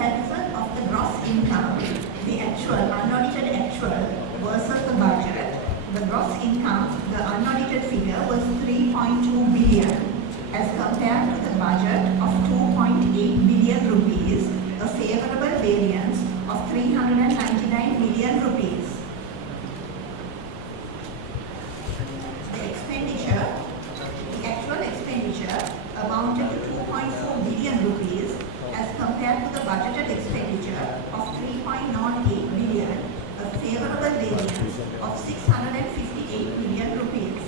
comparison of the gross income, the actual, unaudited actual versus the budget. The gross income, the unaudited figure was 3.2 billion as compared to the budget of 2.8 billion rupees, a favorable variance of 399 million rupees. The actual expenditure amounted to 2.4 billion rupees as compared to the budgeted expenditure of 3.08 billion, a favorable variance of 658 million rupees.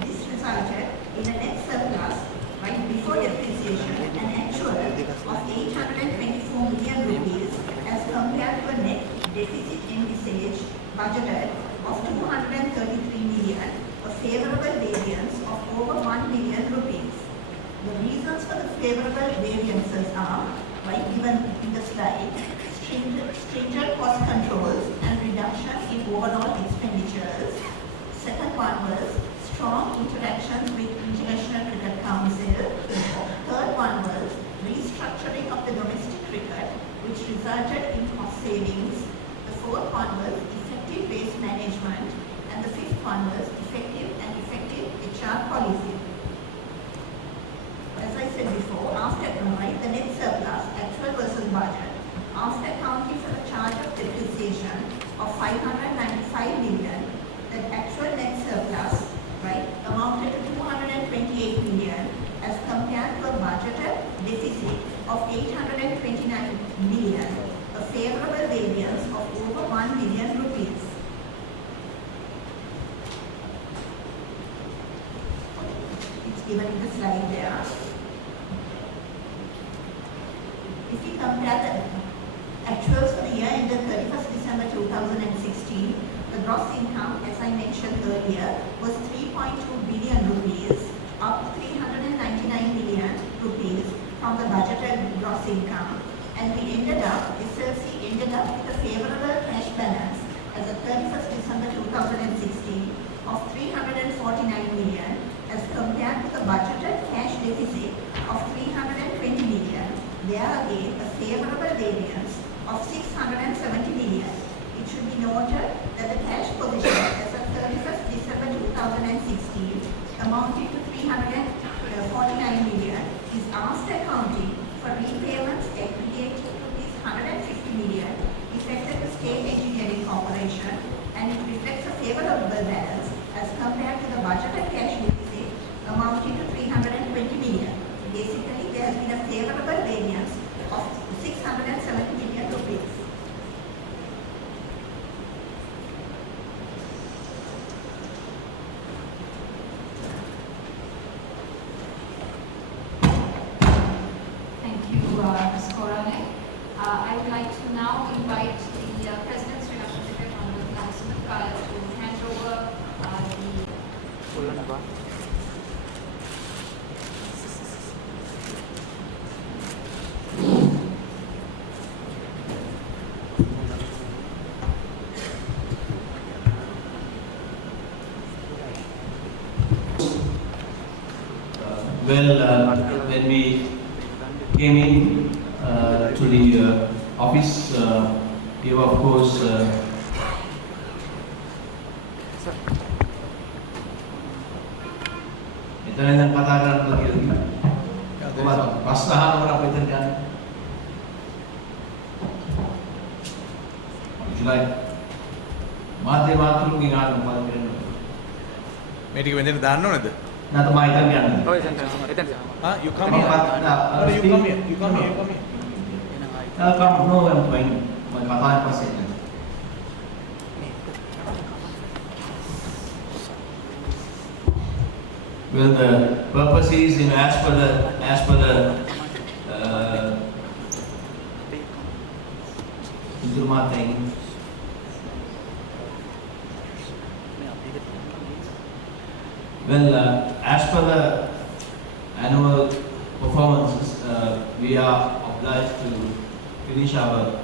This resulted in a net surplus right before depreciation, an actual of 824 million rupees as compared to a net deficit envisaged budgeted of 233 million, a favorable variance of over 1 billion rupees. The reasons for the favorable variances are, like given in the slide, stringent cost controls and reduction in overall expenditures. Second one was strong interactions with International Cricket Council. Third one was restructuring of the domestic cricket, which resulted in cost savings. The fourth one was effective waste management, and the fifth one was effective HR policy. As I said before, after the net surplus, actual versus budget, after accounting for the charge of depreciation of 595 million, the actual net surplus, amounted to 228 million as compared to a budgeted deficit of 829 million, a favorable variance of over 1 billion rupees. It's given in the slide there. If we compare the actuals for the year ended 31st December 2016, the gross income, as I mentioned earlier, was 3.2 billion rupees, up 399 million rupees from the budgeted gross income, and SLC ended up with a favorable cash balance as of 31st December 2016 of 349 million as compared to the budgeted cash deficit of 320 million. There again, a favorable variance of 670 million. It should be noted that the cash position as of 31st December 2016 amounted to 349 million is after accounting for repayments aggregating to 150 million effected the State Engineering Corporation, and it reflects a favorable balance as compared to the budgeted cash deficit amounting to 320 million. Basically, there has been a favorable variance of 670 million rupees. I would like to now invite the President Sri Lanka Cricket Honorable Lanka to hand over when we came in to the office, we were of course එතන ඉඳන් කතා කරන්න කියලා කිව්වා. ප්‍රශ්න අහනකොට අපි එතන යන්නේ. ජුලයි මාධ්‍යමාතෘකින් ආන මොකද කරන්නේ? මේ ටික වෙන්දෙන් දාන්න ඕනේද? නැත්නම් මම එතන යන්නේ. ඔය එතන. You come here. No, you come here. You come here. You come here. Come, no, I'm going. My kata was it. Well, the purpose is, as per the Durma thing. Well, as per the annual performances, we are obliged to finish our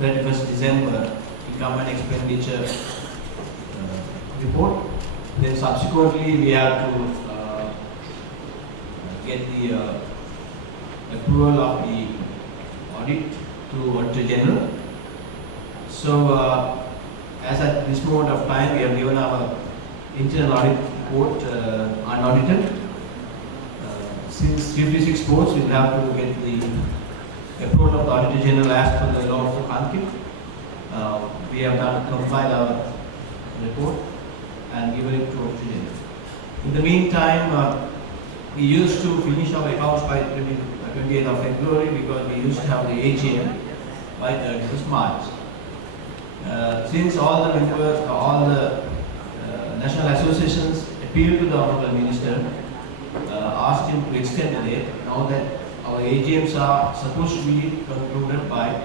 31st December income and expenditure report. Then subsequently we have to get the approval of the audit to Auditor General. So, as at this moment of time, we have given our internal audit report unaudited. Since 56 boards, we will have to get the approval of the Auditor General as per the law of the country. We have compiled our report and given it to Auditor General. In the meantime, we used to finish our accounts by 28th of February because we used to have the AGM by 31st March. Since all the members, all the national associations appealed to the Honorable Minister, asked him to extend the date, now that our AGMs are supposed to be concluded by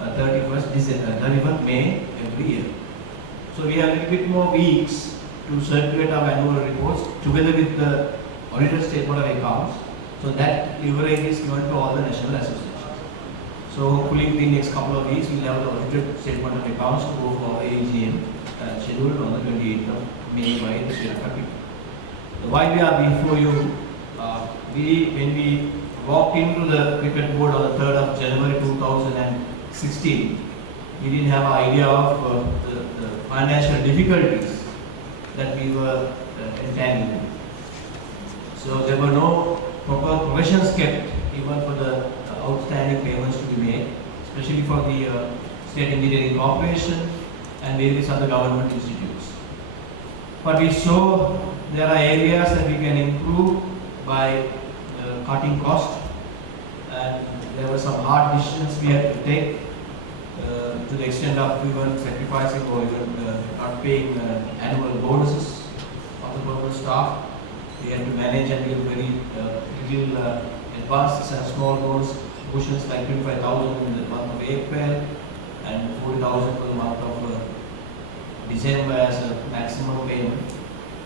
31st May every year. So we have a little bit more weeks to circulate our annual reports together with the audited statement of accounts. So that leverage is given to all the national associations. So hopefully in the next couple of weeks we will have the audited statement of accounts to go for AGM scheduled on the 28th of May by the Sri Lanka Cricket. Why we are before you, when we walked into the cricket board on the 3rd of January 2016, we didn't have an idea of the financial difficulties that we were entangled in. So there were no proper provisions kept even for the outstanding payments to be made, especially for the State Engineering Corporation and various other government institutes. But we saw there are areas that we can improve by cutting costs, and there were some hard decisions we had to take to the extent of even sacrificing or even not paying annual bonuses of the permanent staff. We had to manage and give very little advances and small bonus portions like 25,000 in the month of April and 40,000 for the month of December as a maximum payment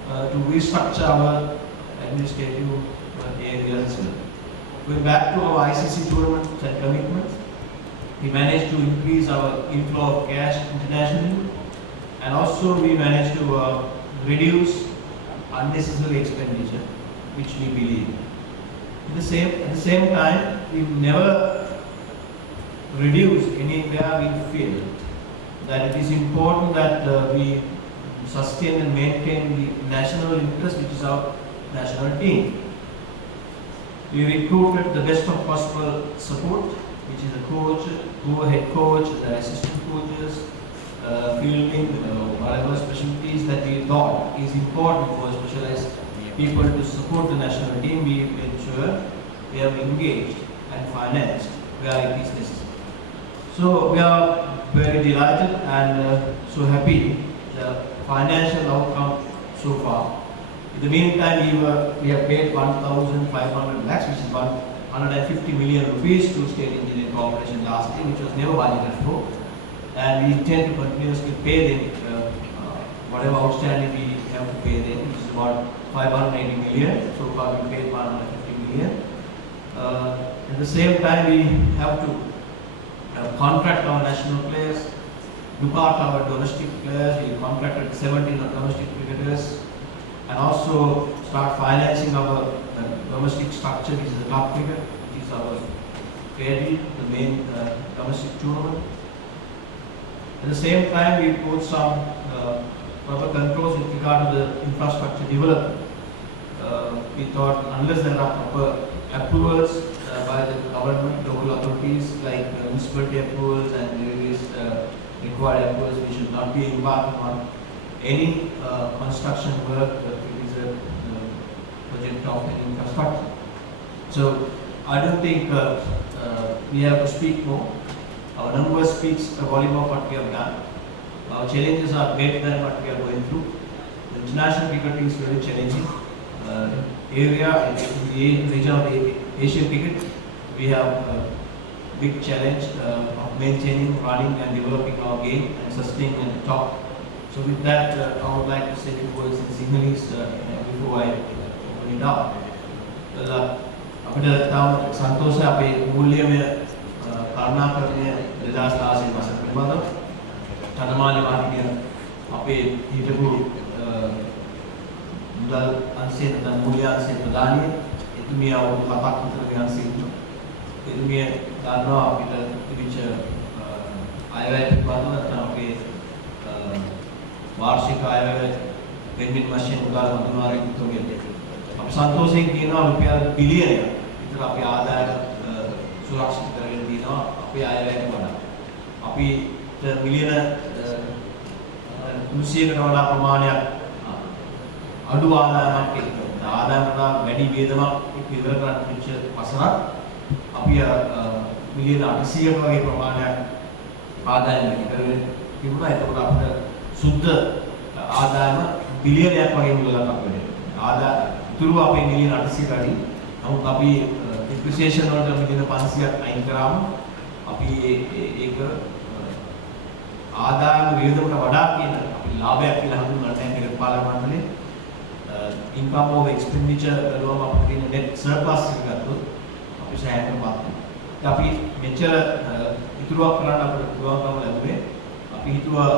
to restructure our administrative areas as well. Going back to our ICC tournaments and commitments, we managed to increase our inflow of cash internationally, and also we managed to reduce unnecessary expenditure, which we believe. At the same time, we never reduce anywhere we feel that it is important that we sustain and maintain the national interest, which is our national team. We recruited the best of possible support, which is a coach, head coach, the assistant coaches, fielding, whatever specialties that we thought is important for specialized people to support the national team. We ensure we have engaged and financed where it is necessary. So we are very delighted and so happy the financial outcome so far. In the meantime, we have paid 1,500 lakhs, which is 150 million rupees to State Engineering Corporation last year, which was never budgeted for. And we intend to continuously pay them whatever outstanding we have to pay them, which is about 580 million. So far we paid 150 million. At the same time, we have to contract our national players, look after our domestic players. We contracted 17 domestic cricketers, and also start financing our domestic structure, which is the club cricket, which is our fairly the main domestic tournament. At the same time, we put some proper controls with regard to the infrastructure development. We thought unless there are proper approvals by the government, local authorities like municipality approvals and various required approvals, we should not be embarking on any construction work if it is a project of an infrastructure. So I don't think we have to speak more. Our numbers speaks the volume of what we have done. Our challenges are greater than what we are going through. The international cricketing is very challenging area in the region of Asian cricket. We have a big challenge of maintaining, running and developing our game and sustaining at the top. So with that, I would like to say a few words in Sinhalese before I open it up. අපිට තාම සන්තෝෂයි අපේ මූල්‍යමය කරුණාකරණය 2016 මාස පිළිබඳව චන්දමාලි මහත්මිය අපේ හිටපු මුදල් අංශයේ නැත්නම් මූල්‍ය අංශයේ ප්‍රධානිය එතුමිය අවුරුදු 7ක් විතර මේ අංශයේ ඉන්නවා. එතුමිය දන්නවා අපිට තිබිච්ච අයවැය පිළිබඳව නැත්නම් අපේ වාර්ෂික අයවැය දෙන්නින් වශයෙන් උදාහරණ හඳුනාගෙන ඉන්නේ. අපි සන්තෝෂයෙන් කියනවා රුපියල් බිලියනයක් විතර අපි ආදායම සුරක්ෂිත කරගෙන තියෙනවා අපේ අයවැයට වඩා. අපිට මිලියන 300කට වඩා ප්‍රමාණයක් අඩු ආදායමක් එක්ක ආදායම වඩා වැඩි වේදමක් ඉවර කරන්න පිච්ච වසරක් අපි මිලියන 800ක වගේ ප්‍රමාණයක් ආදායම ඉවර තිබුණා. ඒකෝට අපිට සුද්ධ ආදායම බිලියනයක් වගේ මුලක් අපිට. ආදාය තුරු අපේ මිලියන 800 කඩි. නමුත් අපි ඩිප්‍රිසියේෂන් වලට මිලියන 500ක් අයින් කරාම අපි ඒක ආදායම වියදමට වඩා කියන අපි ලාභයක් කියලා හඳුන්වන්නේ නැහැ පාලක මණ්ඩලයේ. income over expenditure බලවම අපිට තියෙන net surplus එක ගත්තොත් අපි සෑහෙනපත් වෙනවා. අපි මෙච්චර ඉතුරුවක් කරන්න අපිට පුළුවන්කම ලැබුණේ අපි හිතුවා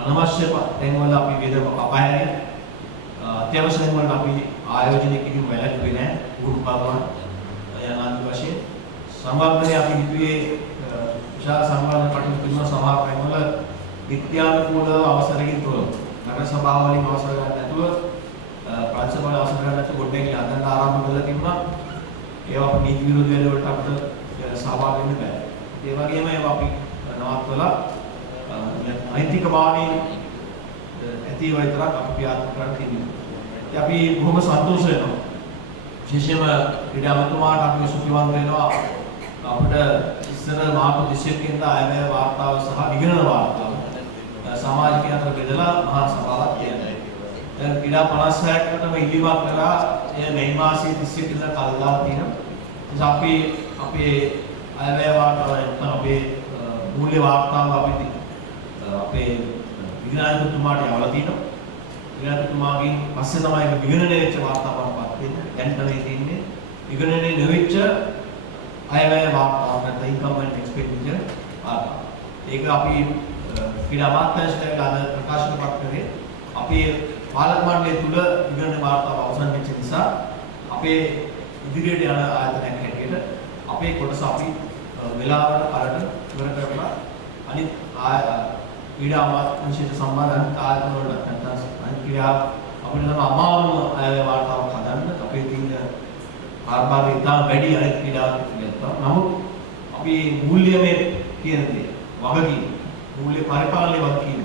අනවශ්‍ය තැන්වල අපි වියදම කපාගෙන අත්‍යවශ්‍ය තැන්වල අපි ආයෝජනය කිරීම වැළැක්වුවේ නැහැ. උරුම කරනවා යන ආදී වශයෙන් සංවර්ධනය අපි හිතුවේ විශාල සංවර්ධන කටයුතු කරන සමහර තැන්වල විද්‍යානුකූල අවසරකින් තොරව නගර සභාව වලින් අවසර ගන්න නැතුව ප්‍රාන්සභාවල අවසර ගන්න නැතුව ගොඩනැගිලි හදන්න ආරම්භ කළා කිව්වා. ඒවා අපි නීති විරෝධ වැඩ වලට අපිට සහභාගී වෙන්න බෑ. ඒ වගේම ඒවා අපි නවත්වලා නෛතික භාවයෙන් ඇතිව විතරක් අපි ක්‍රියාත්මක කරන්න තියෙනවා. ඉතින් අපි බොහොම සතුටු වෙනවා. විශේෂයෙන්ම ක්‍රීඩාමතුමාට අපි සුඛිවන්ත වෙනවා. අපිට ඉස්සර මාර්තු 20 වෙනිදා අයවැය වාර්තාව සහ විගණන වාර්තාව සමාජිකයන් අතර බෙදලා මහා සභාවක් කියන්නේ. දැන් ක්‍රීඩා 56කටම ඉල්ලීමක් කරලා එය මේ මාසයේ 31 වෙනිදා කල් දාලා තියෙනවා. ඉතින් අපි අපේ අයවැය වාර්තාව නැත්නම් අපේ මූල්‍ය වාර්තාව අපේ විගණනතුමාට යවලා තියෙනවා. විගණනතුමාගෙන් පස්සේ තමයි මේ විගණනය වෙච්ච වාර්තාවක්පත් වෙන්නේ. දැන් තමයි තියෙන්නේ විගණනය නොවෙච්ච අයවැය වාර්තාව නැත්නම් income and expenditure වාර්තාව. ඒක අපි ක්‍රීඩා අමාත්‍යාංශයට අද ප්‍රකාශනපත් කරේ අපේ පාලක මණ්ඩලය තුල විගණන වාර්තාව අවසන් වෙච්ච නිසා අපේ ඉදිරියට යන ආයතනයක් හැටියට අපේ කොටස අපි වෙලාවට කරට ඉවර කරලා අනිත් ක්‍රීඩා අමාත්‍යාංශයට සම්බන්ධ අනිත් ආයතන වලට නැත්නම් අනිත් ක්‍රීඩා අපිට තමයි අමාරුම අයවැය වාර්තාවක් හදන්න අපේ තියෙන කාර්යභාරය ඉතාම වැඩි අනිත් ක්‍රීඩාවට කියලා. නමුත් අපි මූල්‍යමය කියන දේ වගකීම මූල්‍ය පරිපාලනයේ වගකීම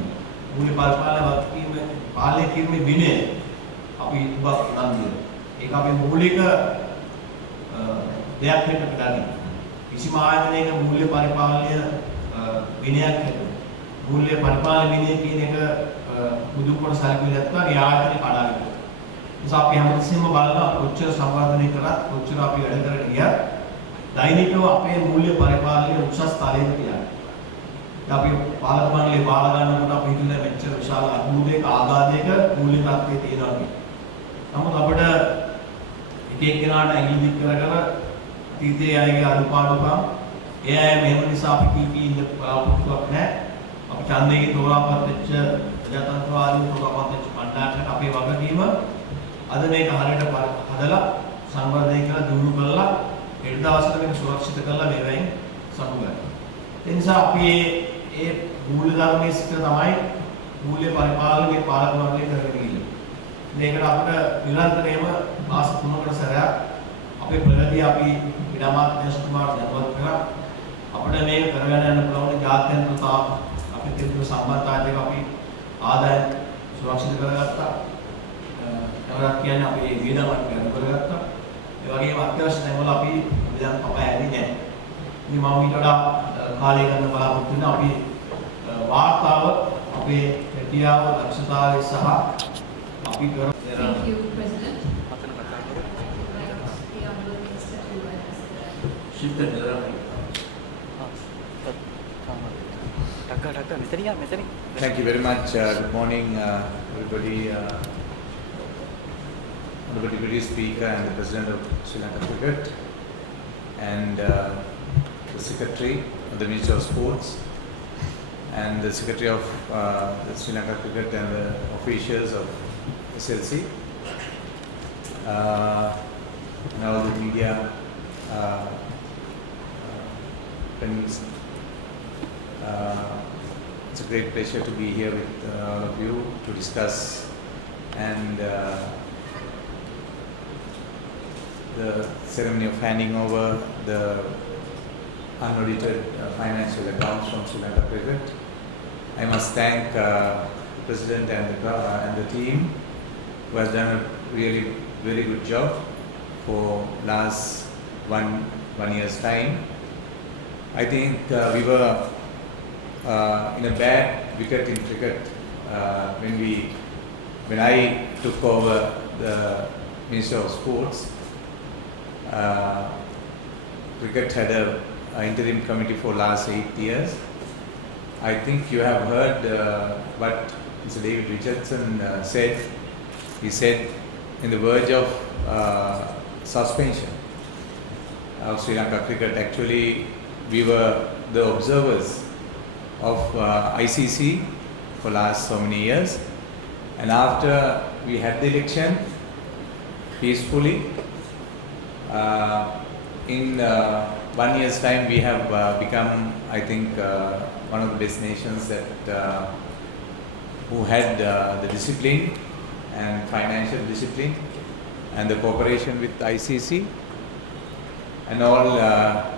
මූල්‍ය පරිපාලනයේ වගකීම පාලනය කිරීමේ විනය අපි උගක් නම් දෙනවා. ඒක අපේ මූලික දෙයක් හැටියට ගන්න. කිසිම ආයතනයක මූල්‍ය පරිපාලනය විනයක් හැටියට මූල්‍ය පරිපාලන විනය කියන එක බුදු කොට සැලකුවේ නැත්නම් ඒ ආයතනේ කඩාගෙන යනවා. නිසා අපි හැමතිස්සෙම බලනවා කොච්චර සංවර්ධනය කරත් කොච්චර අපි වැඩ කරගෙන ගියත් දෛනිකව අපේ මූල්‍ය පරිපාලනය උසස් තලයක තියන්න. අපි පාලක මණ්ඩලේ බාර ගන්නකොට අපි හිතුවේ මෙච්චර විශාල අභූතයක ආගාධයක මූල්‍ය තත්ත්වයේ තියෙනවා කියලා. නමුත් අපිට එක එක්කෙනාට ඇඟිලි දික් කර කර තීතේ අයගේ අනුපාඩුකම් ඒ අය මෙහෙම නිසා අපි කී ඉන්න බලාපොරොත්තුවක් නැහැ. අපි ඡන්දයේ තෝරාපත් වෙච්ච ප්‍රජාතන්ත්‍රවාදී තෝරාපත් වෙච්ච කණ්ඩායමකට අපේ වගකීම අද මේක හරියට හදලා සංවර්ධනය කරලා දියුණු කරලා හෙට දවසට මේක සුරක්ෂිත කරලා මේවෙන් සමුගන්න. ඒ නිසා අපි මේ මූල්‍ය ධර්මයේ සිට තමයි මූල්‍ය පරිපාලනයේ පාලක මණ්ඩලය කරගෙන ගියේ. මේකට අපිට නිරන්තරයෙන්ම මාස 3කට සැරයක් අපේ ප්‍රගතිය අපි ක්‍රීඩාමාත්‍යංශතුමාට දැනුවත් කරා. අපිට මේක කරගෙන යන්න පුළුවන් ජාත්‍යන්තර අපේ තිබුණු සම්බන්ධතාවයක අපි ආදායම් සුරක්ෂිත කරගත්තා. නවරක් කියන්නේ අපි වියදමක් ගන්න කරගත්තා. ඒ වගේම අත්‍යවශ්‍ය තැන්වල අපි වියදම් කපා ඇන්නේ නැහැ. ඉතින් මම ඊට වඩා කාලය ගන්න බලාපොරොත්තු වෙන අපි වාර්තාව අපේ හැකියාව දක්ෂතාවය සහ අපි කර Thank you, President. The Honourable Minister to address the shift the Thank you very much. Good morning, everybody. Honorable Deputy Speaker and the President of Sri Lanka Cricket, and the Secretary of the Ministry of Sports, and the Secretary of the Sri Lanka Cricket, and the officials of SLC, and all the media Friends, it's a great pleasure to be here with all of you to discuss and the ceremony of handing over the unaudited financial accounts from Sri Lanka Cricket. I must thank President and the team who has done a really very good job for last one year's time. I think we were in a bad wicket in cricket when I took over the Minister of Sports. Cricket had an interim committee for last 8 years. I think you have heard what Mr. David Richardson said. He said in the verge of suspension of Sri Lanka Cricket. Actually, we were the observers of ICC for last so many years, and after we had the election peacefully, in 1 year's time we have become, I think, one of the best nations that who had the discipline and financial discipline and the cooperation with ICC and all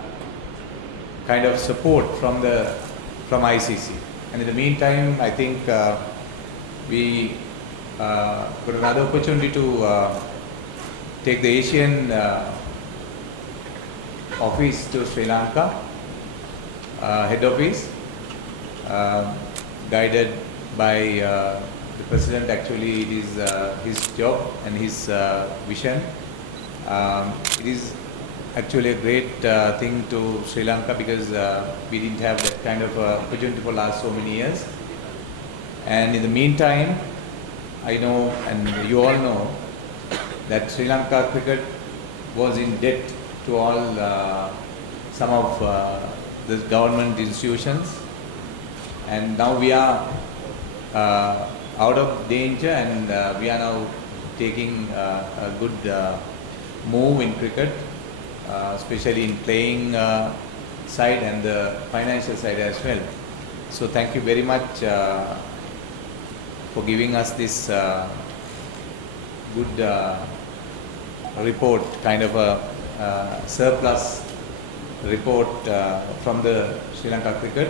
kind of support from ICC. And in the meantime, I think we got another opportunity to take the Asian office to Sri Lanka, head office, guided by the President. Actually, it is his job and his vision. It is actually a great thing to Sri Lanka because we didn't have that kind of opportunity for last so many years. And in the meantime, I know and you all know that Sri Lanka Cricket was in debt to all some of the government institutions, and now we are out of danger, and we are now taking a good move in cricket, especially in playing side and the financial side as well. So thank you very much for giving us this good report, kind of a surplus report from the Sri Lanka Cricket.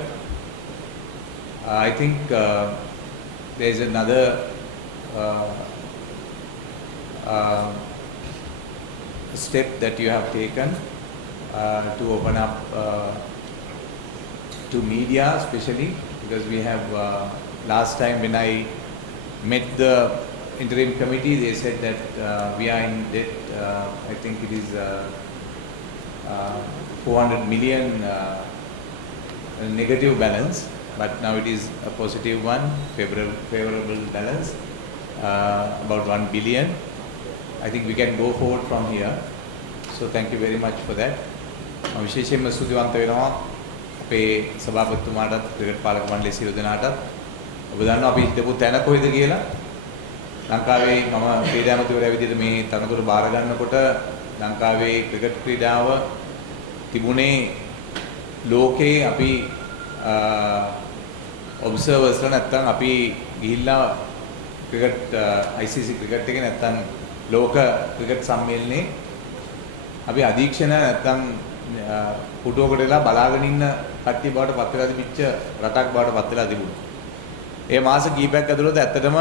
I think there is another step that you have taken to open up to media, especially because we have last time when I met the interim committee, they said that we are in debt. I think it is 400 million negative balance, but now it is a positive one, favorable balance, about 1 billion. I think we can go forward from here. So thank you very much for that. විශේෂයෙන්ම ස්තුතිවන්ත වෙනවා අපේ සභාපතිතුමාටත් cricket පාලක මණ්ඩලයේ සියලු දෙනාටත්. ඔබ දන්නවා අපි හිටපු තැන කොහෙද කියලා. ලංකාවේ මම ක්‍රීඩා ඇමතිවරයා විදිහට මේ තනතුර බාර ගන්නකොට ලංකාවේ ක්‍රිකට් ක්‍රීඩාව තිබුණේ ලෝකේ අපි ඔබ්සර්වර්ස්ලා නැත්තම් අපි ගිහිල්ලා ක්‍රිකට් ICC ක්‍රිකට් එකේ නැත්තම් ලෝක ක්‍රිකට් සම්මේලනයේ අපි අධීක්ෂණ නැත්තම් පුටුවකට වෙලා බලාගෙන ඉන්න කට්ටිය බවට පත් වෙලා තිබිච්ච රටක් බවට පත් වෙලා තිබුණා. ඒ මාස කීපයක් ඇතුළත ඇත්තටම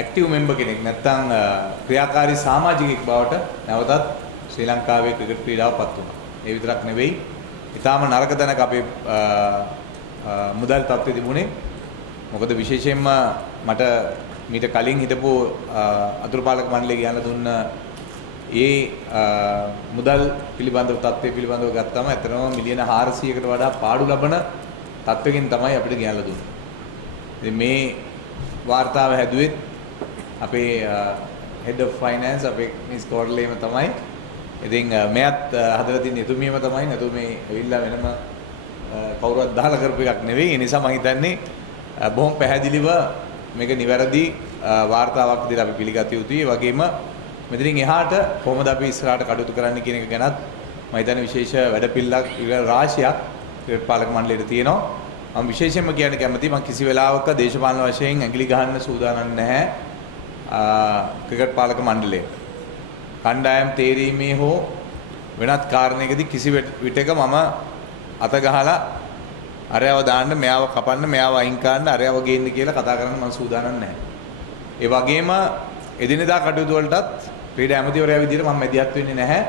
ඇක්ටිව් මෙම්බර් කෙනෙක් නැත්තම් ක්‍රියාකාරී සමාජිකයෙක් බවට නැවතත් ශ්‍රී ලංකාවේ ක්‍රිකට් ක්‍රීඩාව පත් වුණා. ඒ විතරක් නෙවෙයි, ඊටාම නරක තැනක අපේ මුදල් තත්ත්වය තිබුණේ. මොකද විශේෂයෙන්ම මට මීට කලින් හිටපු අතුරුපාලක මණ්ඩලය ගියන දුන්න ඒ මුදල් පිළිබඳව තත්ත්වය පිළිබඳව ගත්තම ඇත්තටම මිලියන 400කට වඩා පාඩු ලබන තත්ත්වකින් තමයි අපිට ගෙනල්ලා දුන්නේ. ඉතින් මේ වාර්තාව හැදුවෙත් අපේ head of finance අපේ මිස් කෝරලේම තමයි. ඉතින් මෙයත් හදලා තියෙන එතුමියම තමයි. නැතු මේ ඇවිල්ලා වෙනම කවුරුවත් දාලා කරපු එකක් නෙවෙයි. ඒ නිසා මම හිතන්නේ බොහොම පැහැදිලිව මේක නිවැරදි වාර්තාවක් විදිහට අපි පිළිගත යුතුයි. ඒ වගේම මෙතනින් එහාට කොහොමද අපි ඉස්සරහට කටයුතු කරන්න කියන එක ගැනත් මම හිතන්නේ විශේෂ වැඩපිළිවෙලක් රාශියක් ක්‍රිකට් පාලක මණ්ඩලයට තියෙනවා. මම විශේෂයෙන්ම කියන්න කැමතියි මම කිසි වෙලාවක දේශපාලන වශයෙන් ඇඟිලි ගහන්න සූදානම් නැහැ ක්‍රිකට් පාලක මණ්ඩලය. කණ්ඩායම් තේරීමේ හෝ වෙනත් කාරණයකදී කිසි විටක මම අත ගහලා අරයව දාන්න මෙයාව කපන්න මෙයාව අයින් කරන්න අරයව ගේන්න කියලා කතා කරන්න මම සූදානම් නැහැ. ඒ වගේම එදිනෙදා කටයුතු වලටත් ක්‍රීඩා ඇමතිවරයා විදිහට මම මැදිහත් වෙන්නේ නැහැ.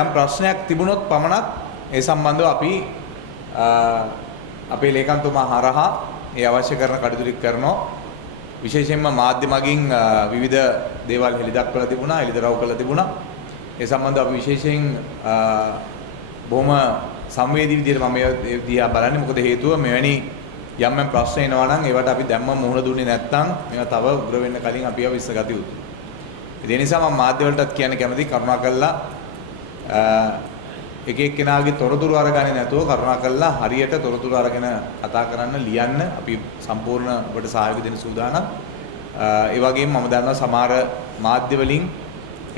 යම් ප්‍රශ්නයක් තිබුණොත් පමණක් ඒ සම්බන්ධව අපි අපේ ලේකම්තුමා හරහා ඒ අවශ්‍ය කරන කටයුතු කරනවා. විශේෂයෙන්ම මාධ්‍ය මගින් විවිධ දේවල් හෙළිදක්වලා තිබුණා, හෙළිදරව් කරලා තිබුණා. ඒ සම්බන්ධව අපි විශේෂයෙන් බොහොම සංවේදී විදිහට මම මේ දිහා බලන්නේ. මොකද හේතුව මෙවැනි යම් ප්‍රශ්න එනවා නම් ඒවට අපි දැම්ම මුහුණ දුන්නේ නැත්නම් මේවා තව උග්‍ර වෙන්න කලින් අපි ඒවා විසගත යුතුයි. ඒ නිසා මම මාධ්‍ය වලටත් කියන්න කැමතියි කරුණාකරලා එක එක්කෙනාගේ තොරතුරු අරගන්නේ නැතුව කරුණාකරලා හරියට තොරතුරු අරගෙන කතා කරන්න ලියන්න අපි සම්පූර්ණ ඔබට සහයෝගය දෙන්න සූදානම්. ඒ වගේම මම දන්නවා සමහර මාධ්‍ය වලින්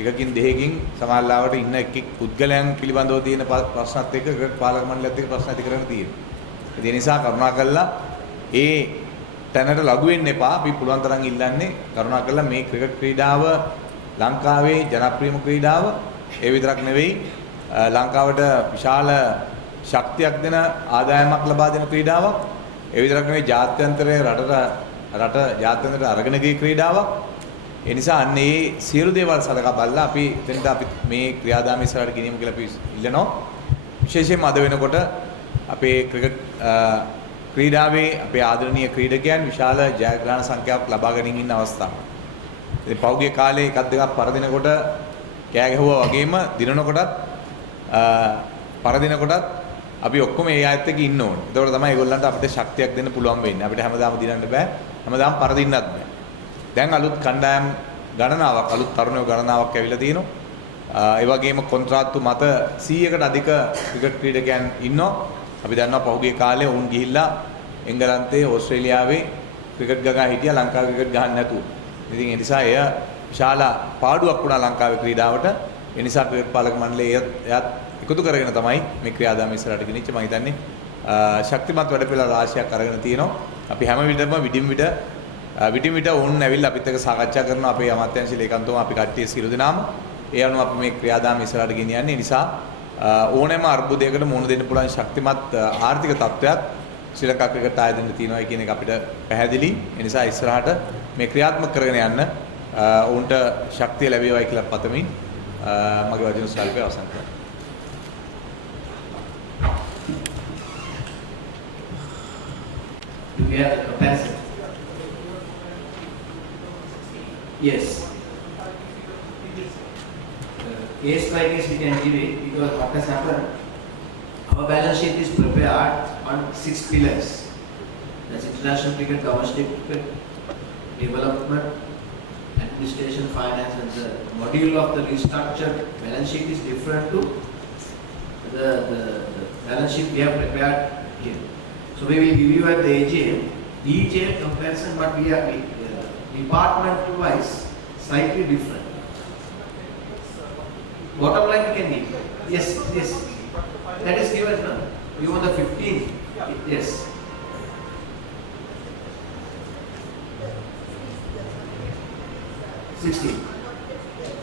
එකකින් දෙකකින් සමාජලාවට ඉන්න එක් පුද්ගලයන් පිළිබඳව තියෙන ප්‍රශ්නත් එක්ක ක්‍රිකට් පාලක මණ්ඩලයත් එක්ක ප්‍රශ්න ඇති කරගෙන තියෙනවා. ඒ නිසා කරුණාකරලා ඒ තැනට ලඟු වෙන්න එපා. අපි පුළුවන් තරම් ඉල්ලන්නේ කරුණාකරලා මේ ක්‍රිකට් ක්‍රීඩාව ලංකාවේ ජනප්‍රියම ක්‍රීඩාව. ඒ විතරක් නෙවෙයි ලංකාවට විශාල ශක්තියක් දෙන ආදායමක් ලබා දෙන ක්‍රීඩාවක්. ඒ විතරක් නෙවෙයි ජාත්‍යන්තරයේ රට ජාත්‍යන්තරයට අරගෙන ගිය ක්‍රීඩාවක්. ඒ නිසා අන්න ඒ සියලු දේවල් සලකා බලලා අපි එතනට අපි මේ ක්‍රියාදාමය ඉස්සරහට ගෙනියමු කියලා අපි ඉල්ලනවා. විශේෂයෙන්ම අද වෙනකොට අපේ ක්‍රිකට් ක්‍රීඩාවේ අපේ ආදරණීය ක්‍රීඩකයන් විශාල ජයග්‍රහණ සංඛ්‍යාවක් ලබා ගැනීම ඉන්න අවස්ථාවක්. ඉතින් පෞද්ගලික කාලේ එකක් දෙකක් පරදිනකොට කෑ ගැහුවා වගේම දිනනකොටත් පරදිනකොටත් අපි ඔක්කොම ඒ ආයත් එක්ක ඉන්න ඕනේ. ඒතකොට තමයි ඒගොල්ලන්ට අපිට ශක්තියක් දෙන්න පුළුවන් වෙන්නේ. අපිට හැමදාම දිනන්න බෑ. හැමදාම පරදින්නත් බෑ. දැන් අලුත් කණ්ඩායම් ගණනාවක් අලුත් තරුණයෝ ගණනාවක් ඇවිල්ලා තිනවා. ඒ වගේම කොන්ත්‍රාත්තු මත 100කට අධික ක්‍රිකට් ක්‍රීඩකයන් ඉන්නවා. අපි දන්නවා පහුගිය කාලේ වුන් ගිහිල්ලා එංගලන්තයේ ඕස්ට්‍රේලියාවේ ක්‍රිකට් ගගා හිටියා ලංකාවේ ක්‍රිකට් ගහන්න නැතුව. ඉතින් ඒ නිසා එය විශාල පාඩුවක් වුණා ලංකාවේ ක්‍රීඩාවට. ඒ නිසා ක්‍රිකට් පාලක මණ්ඩලය එයත් එකතු කරගෙන තමයි මේ ක්‍රියාදාම ඉස්සරහට ගෙනිච්ච. මම හිතන්නේ ශක්තිමත් වැඩපිළිවෙළ රාශියක් අරගෙන තියෙනවා. අපි හැම විටම විටින් විට ඕන් ඇවිල්ලා අපිත් එක්ක සාකච්ඡා කරනවා අපේ අමාත්‍යාංශ ලේකම්තුමා අපි කට්ටිය සියලු දෙනාම. ඒ අනුව අපි මේ ක්‍රියාදාම ඉස්සරහට ගෙනියන්නේ. නිසා ඕනෑම අර්බුදයකට මුහුණ දෙන්න පුළුවන් ශක්තිමත් ආර්ථික තත්ත්වයක් ශ්‍රී ලංකා ක්‍රිකට් ආයතනයේ තියෙනවා කියන එක අපිට පැහැදිලි. ඒ නිසා ඉස්සරහට මේ ක්‍රියාත්මක කරගෙන යන්න ඔවුන්ට ශක්තිය ලැබේවායි කියලා පතමින් මගේ වචන ස්වල්පය අවසන් කරනවා. Do we have the capacity? Yes. Case by case we can give it because what has happened, our balance sheet is prepared on 6 pillars. That's international cricket, domestic cricket, development, administration, finance, and the module of the restructured balance sheet is different to the balance sheet we have prepared here. So we will give you at the AGM, detailed comparison, but we are department-wise slightly different. Bottom line we can give. Yes, yes. That is given, no? You want the 15? Yes. $16.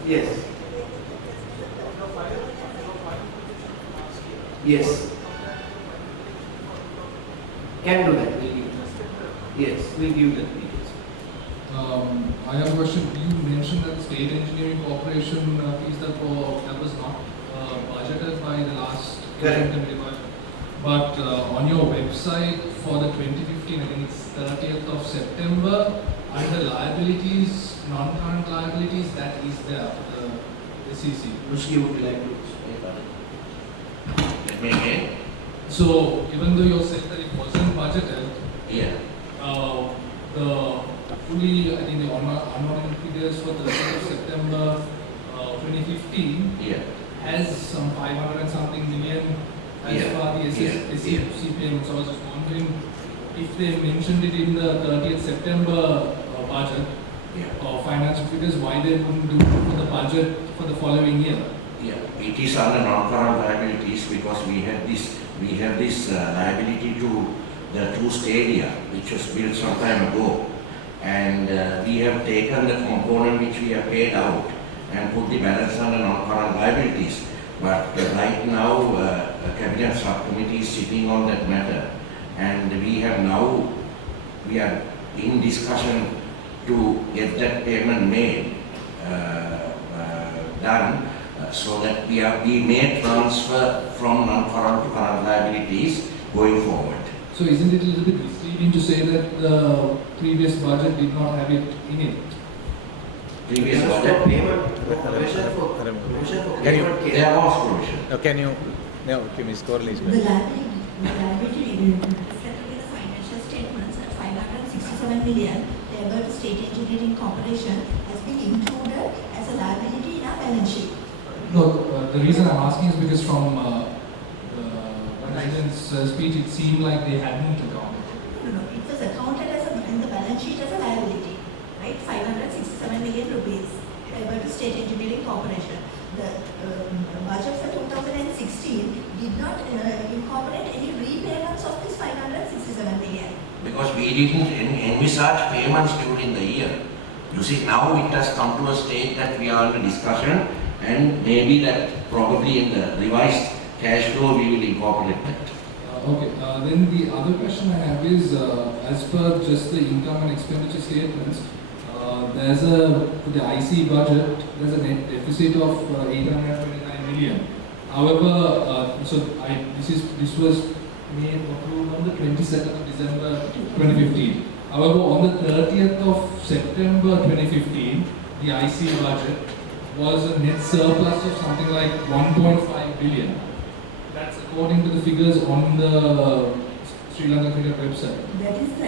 Yes. Yes. Can do that. We'll give that. Yes, we'll give that details. I have a question. You mentioned that the State Engineering Corporation fees that was not budgeted by the last Correct. committee budget. But on your website for the 2015, I think it's 30th of September, under liabilities, non-current liabilities, that is there for the SEC. Mushki would you like to speak on it? Let me again. So even though you said that it wasn't budgeted, Yeah. the fully, I think the unaudited figures for 30th of September 2015 Yeah. has some 500 and something million as Yeah. far the Yeah. SLC payments. So I was just wondering if they mentioned it in the 30th September budget Yeah. financial figures, why they wouldn't do it for the budget for the following year. Yeah, it is under non-current liabilities because we have this liability to the two stadia which was built some time ago, and we have taken the component which we have paid out and put the balance under non-current liabilities. But right now, a cabinet subcommittee is sitting on that matter, and we are in discussion to get that payment made done, so that we may transfer from non-current to current liabilities going forward. So isn't it a little bit misleading to say that the previous budget did not have it in it? Previous There was budget, no payment, provision for Can you- payment. there was provision. Can you, no, okay, Ms. Corley. The liability reflected in the financial statements at 567 million payable to State Engineering Corporation has been included as a liability in our balance sheet. No, the reason I'm asking is because from the president's speech, it seemed like they hadn't accounted. No, it was accounted as in the balance sheet as a liability, right? 567 million rupees payable to State Engineering Corporation. The budget for 2016 did not incorporate any repayments of this 567 million. Because we didn't envisage payments during the year. You see, now it has come to a stage that we are under discussion, and maybe that probably in the revised cash flow we will incorporate that. Okay, then the other question I have is, as per just the income and expenditure statements, there's for the IC budget, there's a net deficit of 829 million. However, this was made approved on the 22nd of December 2015. However, on the 30th of September 2015, the IC budget was a net surplus of something like 1.5 billion. That's according to the figures on the Sri Lanka Cricket website. That is the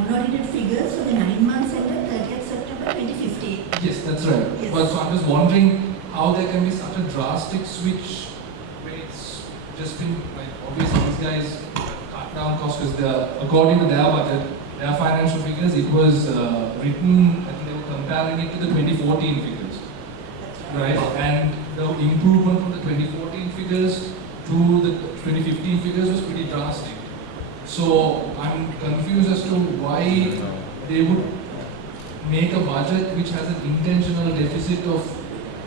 unaudited figures for the 9 months ended 30th September 2015. Yes, that's right. Yes. But so I'm just wondering how there can be such a drastic switch when it's just been, like, obviously these guys cut down costs because according to their budget, their financial figures, it was written, I think they were comparing it to the 2014 figures, right? And the improvement from the 2014 figures to the 2015 figures was pretty drastic. So I'm confused as to why they would make a budget which has an intentional deficit of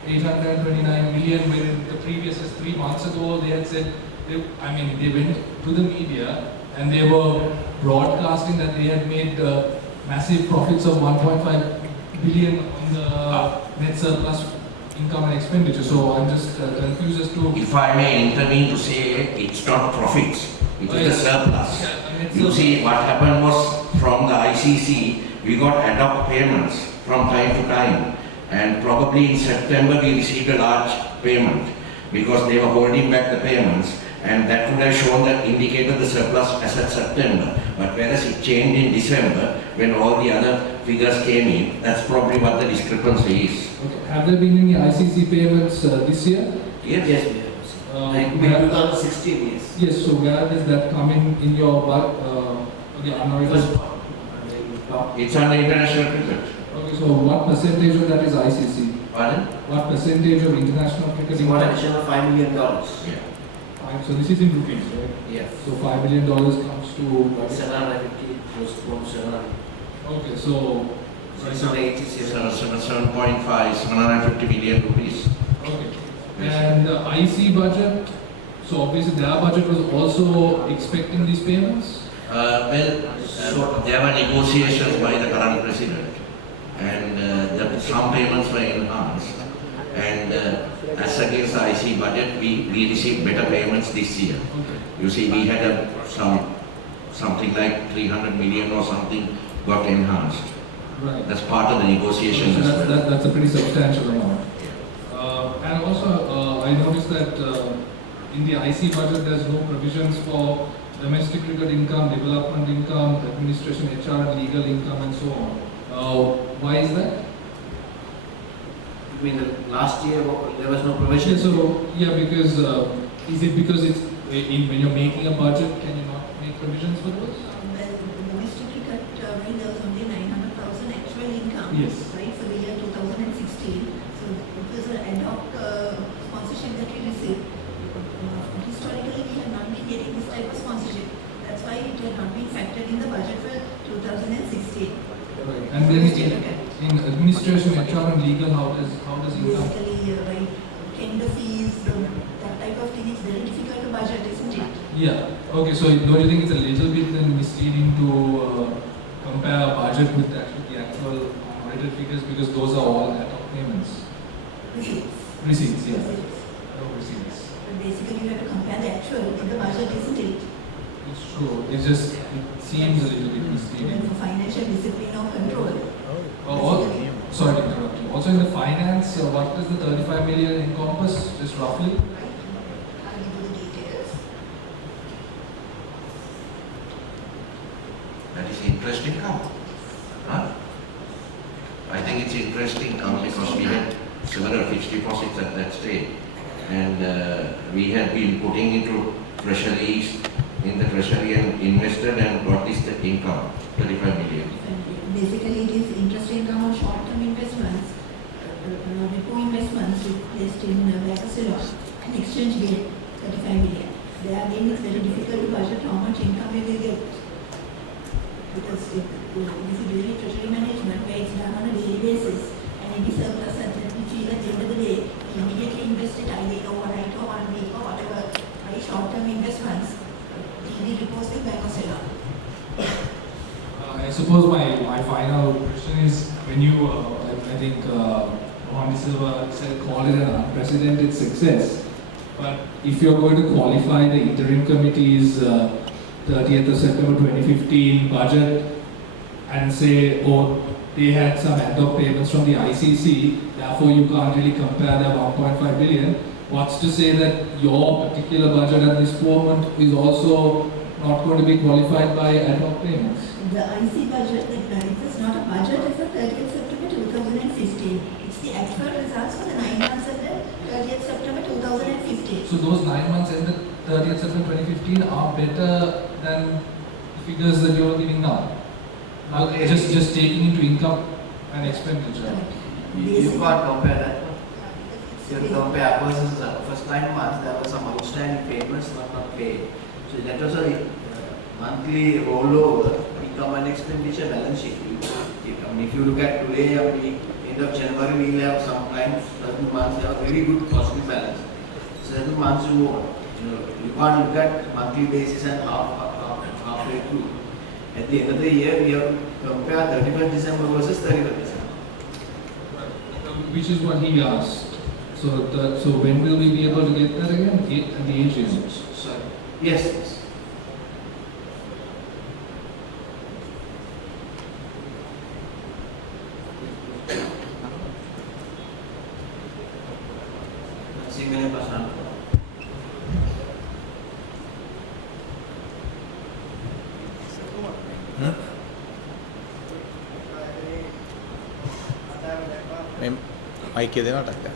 829 million when the previous 3 months ago they had said, they went to the media and they were broadcasting that they had made massive profits of 1.5 billion on the net surplus income and expenditure. So I'm just confused as to... If I may intervene to say, it's not profits, it is a surplus. You see, what happened was from the ICC, we got ad hoc payments from time to time, and probably in September we received a large payment because they were holding back the payments, and that would have shown that indicated the surplus as at September. But whereas it changed in December when all the other figures came in, that's probably what the discrepancy is. Okay. Have there been any ICC payments this year? Yes, yes, we have. Like where- 2016, yes. Yes, so where does that come in your First unaudited? one. It's under international cricket. Okay, so what percentage of that is ICC? Pardon? What percentage of international cricket It's income? one additional $5 million. Yeah. So this is in rupees, right? Yes. So $5 million comes to what? 750 close to 700. Okay, so 687. 7.5, 750 million rupees. okay. And the IC budget, so obviously their budget was also expecting these payments? There were negotiations by the current president, and some payments were enhanced. And as against the IC budget, we received better payments this year. Okay. You see, we had something like 300 million or something got enhanced. Right. That's part of the negotiation So as well. that's a pretty substantial amount. And also, I noticed that in the IC budget, there's no provisions for domestic cricket income, development income, administration, HR, legal income, and so on. Why is that? I mean, the last year there was no provision. So, yeah, because is it because it's when you're making a budget, can you not make provisions for those? Well, the domestic cricket, when there was only 900,000 actual income, Yes. right, for the year 2016. So it was an ad hoc sponsorship not been factored in the budget for 2016. Right. And then in administration, HR and legal, how does income? Basically, right, tender fees, that type of thing is very difficult to budget, isn't it? Yeah. Okay. So don't you think it's a little bit then misleading to compare a budget with the actual audited figures, because those are all ad hoc payments? Receipts. Receipts. Yeah. Receipts. Oh, receipts. But basically, you have to compare the actual with the budget, isn't it? It's true. It seems a little bit Even misleading. for financial discipline or control. Oh, sorry to interrupt you. Also in the finance, what does the 35 million encompass, just roughly? Right? I'll give you the details. That is interest income. Huh? I think it's interest income because we had several fixed deposits at that stage. And we had been putting into treasuries in the treasury and invested, and what is the income? 35 million. Basically, it is interest income on short-term investments, repo investments placed in Lanka and exchange gain, 35 million. There again, it's very difficult to budget how much income you will get. Because if you do any treasury management, where it's done on a daily basis, and any surplus at which you at the end of the day, you immediately invest it either overnight or 1 week or whatever, by short-term investments, TV reports in Lanka. I suppose my final question is, when you, I think Mohan Silva said, call it an unprecedented success. But if you're going to qualify the interim committee's 30th of September 2015 budget and say, oh, they had some ad hoc payments from the ICC, therefore you can't really compare their 1.5 billion. What's to say that your particular budget at this moment is also not going to be qualified by ad hoc payments? The IC budget, it's not a budget, it's a 30th September 2015. It's the actual results for the 9 months ended 30th September 2015. So those 9 months ended 30th September 2015 are better than the figures that you're giving now? Okay. Just taking into income and expenditure. You can't compare that. You have to compare versus the first 9 months, there were some outstanding payments not paid. So that was a monthly rollover income and expenditure balance sheet. If you look at today, at the end of January, we will have sometimes certain months have very good positive balance. Certain months you won't. You can't look at monthly basis and halfway through. At the end of the year, we have to compare 31st December versus 31st December. Which is what he asked. So when will we be able to get that again? At the AGM? Sorry. Yes. Single person. Mic එක දෙනවටක් දැන්.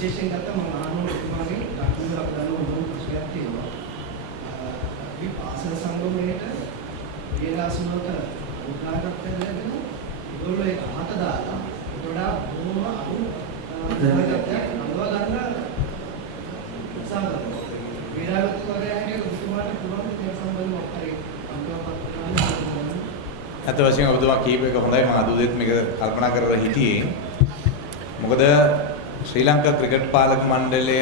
විශේෂයෙන් ගත්තම මම ආනෝන එතුමාගේ දක්ෂිණ අප දන්න උණු ප්‍රශ්නයක් තියෙනවා. අපි පාසල් සංගමයේට වේලාසුනක උදාහරණයක් දෙන්න ඒගොල්ලෝ ඒක අහත දාලා ඒකට වඩා බොහොම අඩු දැනගත්තක් නලව ගන්න උත්සාහ කරනවා. වේලාවතුමාගේ හැටියට උතුමාට පුළුවන් මේ සම්බන්ධව අපරේ අන්තිමපත් කරන්න. අත වශයෙන් ඔබතුමා කීප එක හොඳයි. මම අද උදේත් මේක කල්පනා කරලා හිටියේ. මොකද ශ්‍රී ලංකා ක්‍රිකට් පාලක මණ්ඩලය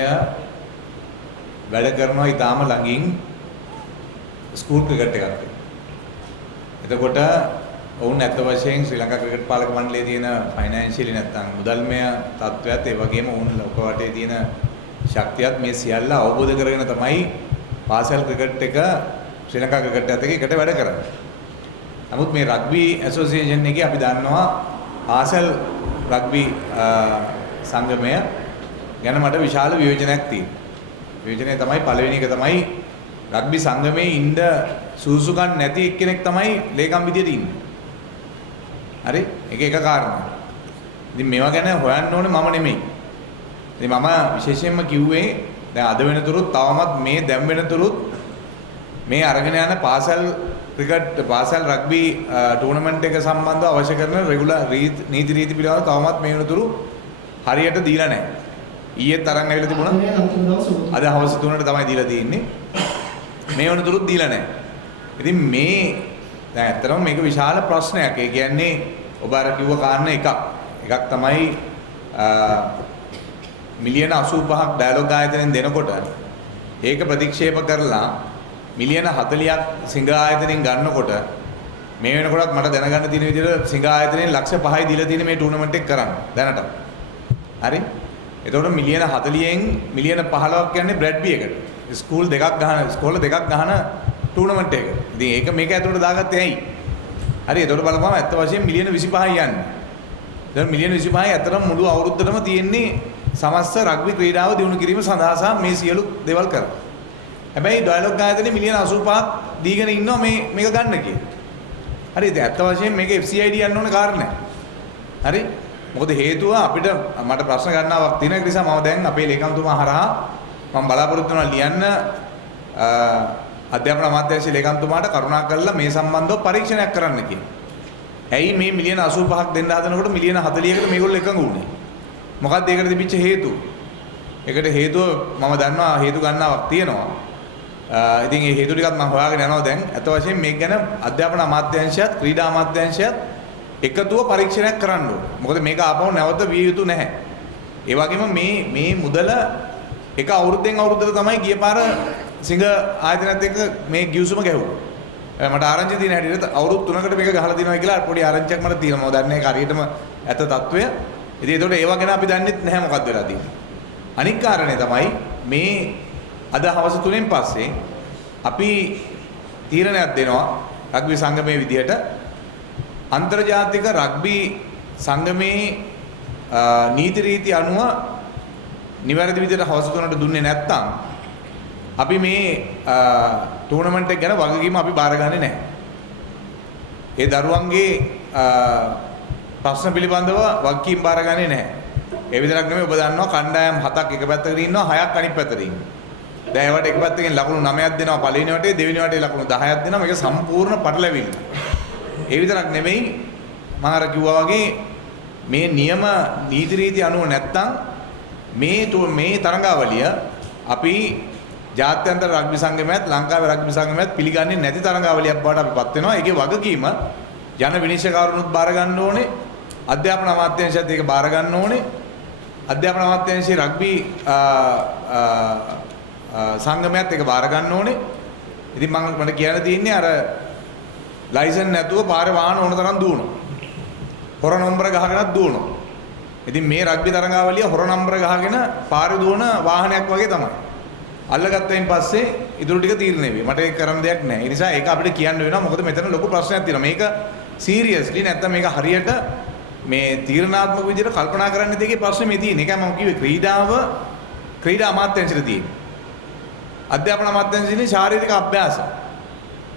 වැඩ කරනවා ඊටාම ළඟින් ස්කූල් ක්‍රිකට් එකක්. එතකොට ඔවුන් ඇත්ත වශයෙන් ශ්‍රී ලංකා ක්‍රිකට් පාලක මණ්ඩලයේ තියෙන ෆයිනෑන්ෂියලි නැත්නම් මුදල්මය තත්ත්වයත් ඒ වගේම ඔවුන් ලෝක වටේ තියෙන ශක්තියත් මේ සියල්ල අවබෝධ කරගෙන තමයි පාසල් ක්‍රිකට් එක ශ්‍රී ලංකා ක්‍රිකට් එකත් එකට වැඩ කරන්නේ. නමුත් මේ රග්බි ඇසෝසියේෂන් එකේ අපි දන්නවා පාසල් රග්බි සංගමය ගැන මට විශාල විවේචනයක් තියෙනවා. විවේචනය තමයි පළවෙනි එක තමයි රග්බි සංගමේ ඉන්න සුසුකම් නැති එක්කෙනෙක් තමයි ලේකම් විදියට ඉන්නේ. හරි? ඒක එක කාරණා. ඉතින් මේවා ගැන හොයන්න ඕනේ මම නෙමෙයි. ඉතින් මම විශේෂයෙන්ම කිව්වේ දැන් අද වෙනතුරුත් තවමත් මේ දැන් වෙනතුරුත් මේ අරගෙන යන පාසල් ක්‍රිකට් පාසල් රග්බි ටූර්නමන්ට් එක සම්බන්ධව අවශ්‍ය කරන රෙගුලර් නීති රීති පිළිබඳව තවමත් මේ වෙනතුරු හරියට දීලා නැහැ. ඊයේ තරම් ඇවිල්ලා තිබුණා. අද හවස 3ට තමයි දීලා තියෙන්නේ. මේ වෙනතුරුත් දීලා නැහැ. ඉතින් මේ දැන් ඇත්තටම මේක විශාල ප්‍රශ්නයක්. ඒ කියන්නේ ඔබ අර කිව්ව කාරණා එකක්. එකක් තමයි මිලියන 85ක් ඩයලොග් ආයතනයෙන් දෙනකොට ඒක ප්‍රතික්ෂේප කරලා මිලියන 40ක් සිංහ ආයතනයෙන් ගන්නකොට මේ වෙනකොටත් මට දැනගන්න තියෙන විදිහට සිංහ ආයතනයෙන් ලක්ෂ 5යි දීලා තියෙන මේ ටූර්නමන්ට් එක කරන්න දැනට. හරි? එතකොට මිලියන 40න් මිලියන 15ක් කියන්නේ බ්‍රැඩ්බි එකට. ස්කූල් දෙකක් ගහන ටූර්නමන්ට් එක. ඉතින් ඒක මේක ඇතුළට දාගත්තේ ඇයි? හරි එතකොට බලපුවම ඇත්ත වශයෙන් මිලියන 25යි යන්නේ. දැන් මිලියන 25යි අතරම මුළු අවුරුද්දටම තියෙන්නේ සමස්ත රග්බි ක්‍රීඩාව දියුණු කිරීම සඳහා සහ මේ සියලු දේවල් කරා. හැබැයි ඩයලොග් ආයතනයේ මිලියන 85ක් දීගෙන ඉන්නවා මේක ගන්න කියලා. හරි ඉතින් ඇත්ත වශයෙන් මේක FCID යන්න ඕන කාරණයක්. හරි? මොකද හේතුව අපිට මට ප්‍රශ්න ගන්නාවක් තියෙන නිසා මම දැන් අපේ ලේකම්තුමා හරහා මම බලාපොරොත්තු වෙනවා ලියන්න අධ්‍යාපන අමාත්‍යාංශයේ ලේකම්තුමාට කරුණා කරලා මේ සම්බන්ධව පරීක්ෂණයක් කරන්න කියලා. ඇයි මේ මිලියන 85ක් දෙන්න හදනකොට මිලියන 40කට මේගොල්ලෝ එකඟ වුණේ? මොකක්ද ඒකට තිබිච්ච හේතුව? ඒකට හේතුව මම දන්නවා හේතු ගන්නාවක් තියෙනවා. ඉතින් ඒ හේතු ටිකත් මම හොයාගෙන යනවා දැන්. අත වශයෙන් මේක ගැන අධ්‍යාපන අමාත්‍යාංශයත් ක්‍රීඩා අමාත්‍යාංශයත් එකතුව පරීක්ෂණයක් කරන්න ඕනේ. මොකද මේක ආපහු නැවත විය යුතු නැහැ. ඒ වගේම මේ මුදල එක අවුරුද්දෙන් අවුරුද්දට තමයි ගිය පාර සිංහ ආයතනයත් එක්ක මේ ගිවිසුම ගැහුවා. මට ආරංචි තියෙන හැටියට අවුරුදු 3කට මේක ගහලා දිනවා කියලා පොඩි ආරංචියක් මට තියෙනවා. මම දන්නේ ඒක හරියටම ඇත්ත తত্ত্বය. ඉතින් ඒකට ඒව ගැන අපි දන්නෙත් නැහැ මොකක්ද වෙලා තියෙන්නේ. අනික් කාරණේ තමයි මේ අද හවස 3න් පස්සේ අපි තීරණයක් දෙනවා රග්බි සංගමයේ විදියට අන්තර්ජාතික රග්බි සංගමේ නීති රීති අනුව නිවැරදි විදියට හවස 3ට දුන්නේ නැත්නම් අපි මේ ටූර්නමන්ට් එක ගැන වගකීම අපි බාරගන්නේ නැහැ. ඒ දරුවන්ගේ ප්‍රශ්න පිළිබඳව වගකීම් බාරගන්නේ නැහැ. ඒ විතරක් නෙමෙයි ඔබ දන්නවා කණ්ඩායම් 7ක් එක පැත්තකට ඉන්නවා 6ක් අනිත් පැත්තට ඉන්නවා. දැන් ඒවට එක පැත්තකින් ලකුණු 9ක් දෙනවා පළවෙනි වටේ දෙවෙනි වටේ ලකුණු 10ක් දෙනවා මේක සම්පූර්ණ පටලැවිලි. ඒ විතරක් නෙමෙයි මම අර කිව්වා වගේ මේ නියම නීති රීති අනුව නැත්තම් මේ තරඟාවලිය අපි ජාත්‍යන්තර රග්බි සංගමයත් ලංකාවේ රග්බි සංගමයත් පිළිගන්නේ නැති තරඟාවලියක් බවට අපිපත් වෙනවා. ඒකේ වගකීම ජන විනිශ්චයකාරුනුත් බාර ගන්න ඕනේ. අධ්‍යාපන අමාත්‍යාංශයත් ඒක බාර ගන්න ඕනේ. අධ්‍යාපන අමාත්‍යාංශයේ රග්බි සංගමයත් ඒක බාර ගන්න ඕනේ. ඉතින් මට කියන්න තියෙන්නේ අර ලයිසන් නැතුව පාරේ වාහන ඕන තරම් දුවනවා. හොර නම්බර ගහගෙනත් දුවනවා. ඉතින් මේ රග්බි තරඟාවලිය හොර නම්බර ගහගෙන පාරේ දුවන වාහනයක් වගේ තමයි. අල්ලගත්තයින් පස්සේ ඉතුරු ටික තීරණය වෙයි. මට ඒක කරන්න දෙයක් නැහැ. ඒ නිසා ඒක අපිට කියන්න වෙනවා. මොකද මෙතන ලොකු ප්‍රශ්නයක් තියෙනවා. මේක සීරියස්ලි නැත්තම් මේක හරියට මේ තීරණාත්මක විදිහට කල්පනා කරන්න දෙකේ ප්‍රශ්නේ මේ තියෙන. ඒකයි මම කිව්වේ ක්‍රීඩා අමාත්‍යාංශයට තියෙන. අධ්‍යාපන අමාත්‍යාංශයේ ශාරීරික අභ්‍යාස.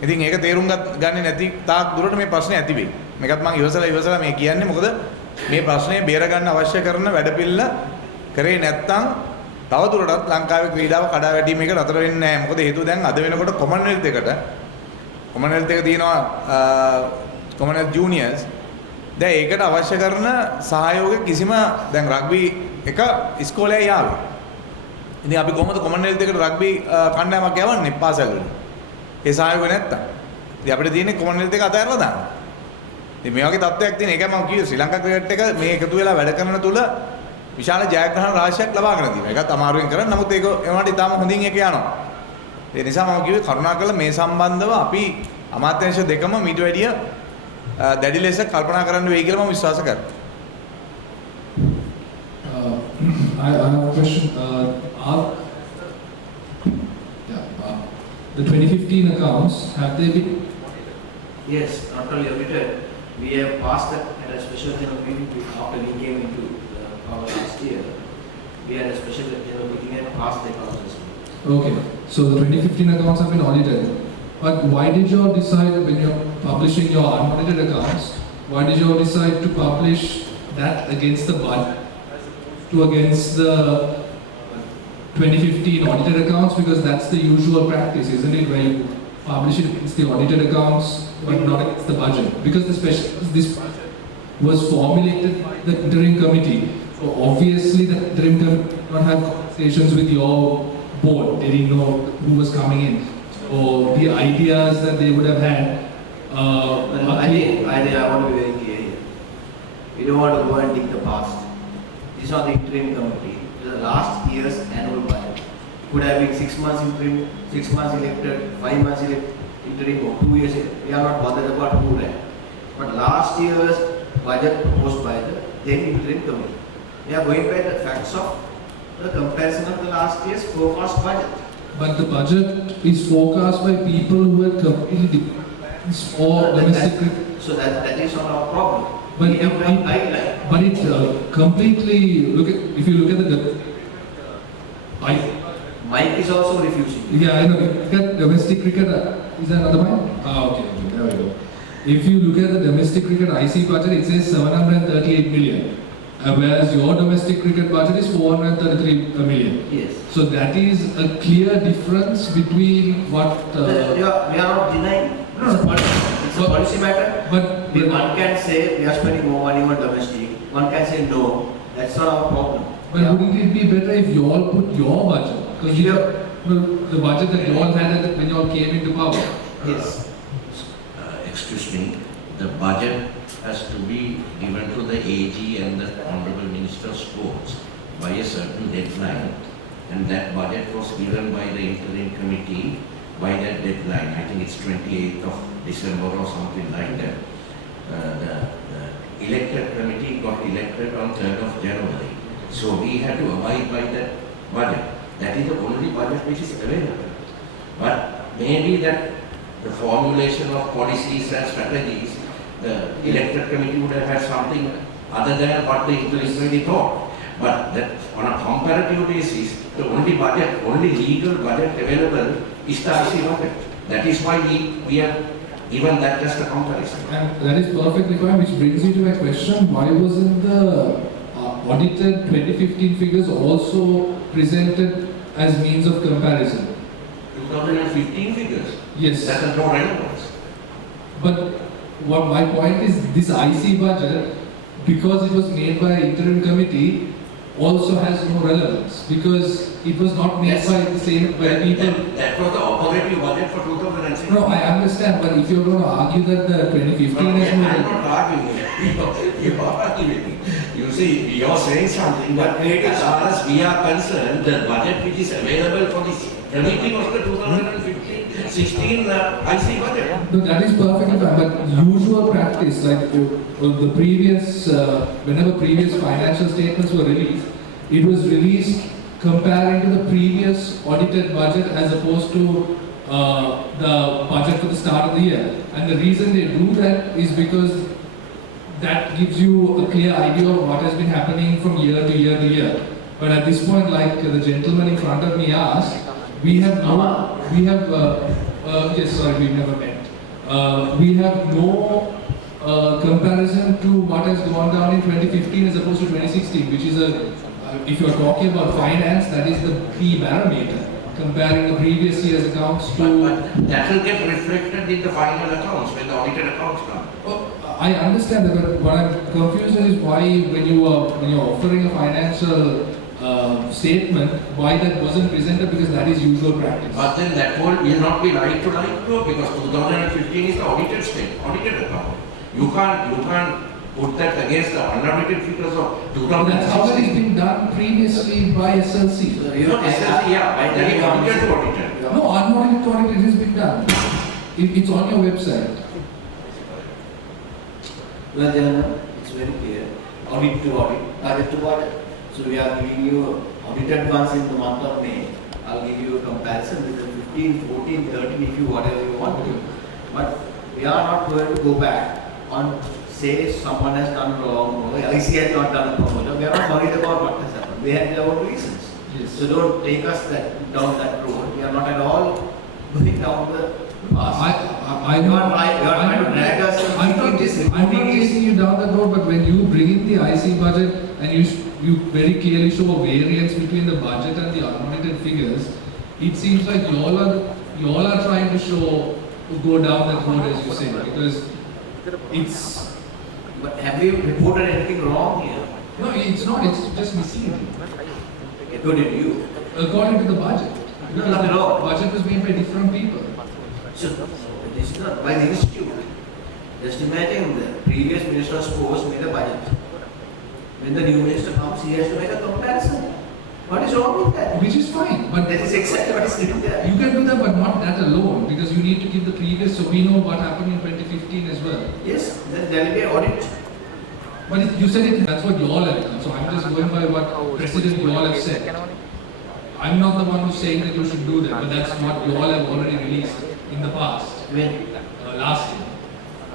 ඉතින් ඒක තේරුම් ගන්නේ නැති තාක් දුරට මේ ප්‍රශ්නේ ඇති වෙයි. මේකත් මම ඉවසලා මේ කියන්නේ මොකද මේ ප්‍රශ්නේ බේර ගන්න අවශ්‍ය කරන වැඩපිළිවෙල කරේ නැත්තම් තව දුරටත් ලංකාවේ ක්‍රීඩාව කඩා වැටීම එක නතර වෙන්නේ නැහැ. මොකද හේතුව දැන් අද වෙනකොට කොමන්වෙල්ත් එක තියෙනවා කොමන්වෙල්ත් ජූනියර්ස්. දැන් ඒකට අවශ්‍ය කරන සහයෝගය කිසිම දැන් රග්බි එක ඉස්කෝලේ යාවේ. ඉතින් අපි කොහොමද කොමන්වෙල්ත් එකට රග්බි කණ්ඩායමක් යවන්නේ පාසල් වල. ඒ සහයෝගය නැත්තම්. ඉතින් අපිට තියෙන්නේ කොමන්වෙල්ත් එක අතහැරලා දාන්න. ඉතින් මේ වගේ තත්ත්වයක් තියෙන එකයි මම කිව්වේ ශ්‍රී ලංකා ක්‍රිකට් එක මේ එකතු වෙලා වැඩ කරන තුල විශාල ජයග්‍රහණ රාශියක් ලබාගෙන තියෙනවා. ඒකත් අමාරුවෙන් කරන්නේ. නමුත් ඒක ඒවට ඉතාම හොඳින් එක යනවා. ඒ නිසා මම කිව්වේ කරුණාකරලා මේ සම්බන්ධව අපි අමාත්‍යාංශ දෙකම මීට වැඩිය දැඩි ලෙස කල්පනා කරන්න වෙයි කියලා මම විශ්වාස කරනවා. I have a question. The 2015 accounts, have they been? Yes, not only audited, we have passed that at a special general meeting after we came into power last year. We had a special general meeting and passed the accounts as well. Okay, so the 2015 accounts have been audited. But why did you all decide, when you're publishing your unaudited accounts, why did you all decide to publish that against the budget to against the 2015 audited accounts? Because that's the usual practice, isn't it? Where you publish it against the audited accounts, but not against the budget. Because this budget was formulated by the interim committee. So obviously the interim committee did not have conversations with your board. They didn't know who was coming in. So the ideas that they would have had. I think I want to be very clear here. We don't want to go and dig the past. This is not the interim committee. The last year's annual budget. Could have been 6 months interim, 6 months elected, 5 months interim, or 2 years. We are not bothered about who ran. But last year's budget proposed by the then interim committee. We are going by the facts of the comparison of the last year's forecast budget. But the budget is forecast by people who have completely different plans for domestic cricket. So that is not our problem. But We have a guideline. But it completely if you look at the Mike is also refusing. yeah, I know. Look at domestic cricket. Is that another one? Okay, there we go. If you look at the domestic cricket IC budget, it says 738 million. Whereas your domestic cricket budget is 433 million. Yes. So that is a clear difference between what. We are not denying. No, It's a policy matter. But One can say we are spending more money on domestic. One can say no. That's not our problem. But wouldn't it be better if you all put your budget? Because you have the budget that you all had when you all came into power. Yes. Excuse me, the budget has to be given to the AG and the Honorable Minister of Sports by a certain deadline. And that budget was given by the interim committee by that deadline. I think it's 28th of December or something like that. The elected committee got elected on 3rd of January. So we had to abide by that budget. That is the only budget which is available. But maybe that the formulation of policies and strategies, the elected committee would have had something other than what the interim committee thought. But that on a comparative basis, the only legal budget available is the IC budget. That is why we have given that as a comparison. And that is perfectly fine, which brings me to my question. Why wasn't the audited 2015 figures also presented as means of comparison? 2015 figures? Yes. That has no relevance. But what my point is, this IC budget, because it was made by interim committee, also has no relevance because it was not made by the same people. That was the operative budget for 2006. No, I understand, but if you're going to argue that the 2015 is no I'm not arguing. You are arguing. You see, you are saying something, but as far as we are concerned, the budget which is available for this committee was the 2015-16 IC budget. No, that is perfectly fine, but usual practice, like the previous, whenever previous financial statements were released, it was released comparing to the previous audited budget as opposed to the budget for the start of the year. And the reason they do that is because that gives you a clear idea of what has been happening from year to year to year. But at this point, like the gentleman in front of me asked, we have yes, sorry, we never met. We have no comparison to what has gone down in 2015 as opposed to 2016, which is if you are talking about finance, that is the key parameter, comparing the previous year's accounts to. But that will get reflected in the final accounts when the audited accounts come. I understand that, but what I'm confused is why when you're offering a financial statement, why that wasn't presented, because that is usual practice. But then that will not be like to because 2015 is the audited account. You can't put that against the unaudited figures of 2016. That's how it has been done previously by SLC. SLC, yeah, that is audited to audited. No, unaudited to audited, it has been done. It's on your website. Well, gentlemen, it's very clear. Audit to audit, target to audit. So we are giving you audited ones in the month of May. I'll give you a comparison with the 15, 14, 13 if you whatever you want to. But we are not going to go back on say someone has done wrong or IC has not done a promotion. We are not worried about what has happened. They have their own reasons. Yes. So don't take us down that road. We are not at all going down the path. I'm You not are trying to drag us. I'm not taking you down that road, but when you bring in the IC budget and you very clearly show a variance between the budget and the unaudited figures, it seems like you all are trying to go down that road as you say, because it's But have you reported anything wrong here? no, it's not. It's just misleading According to you. according to the budget. No, not at all. Budget was made by different people. So this is not by the institute. Just imagine the previous minister of sports made a budget. When the new minister comes, he has to make a comparison. What is wrong with that? Which is fine, but That is exactly what is written there. you can do that, but not that alone, because you need to give the previous, so we know what happened in 2015 as well. Yes, then there will be an audit. But you said it, that's what you all have done, so I'm just going by what President you all have said. I'm not the one who's saying that you should do that, but that's what you all have already released in the past, When? last year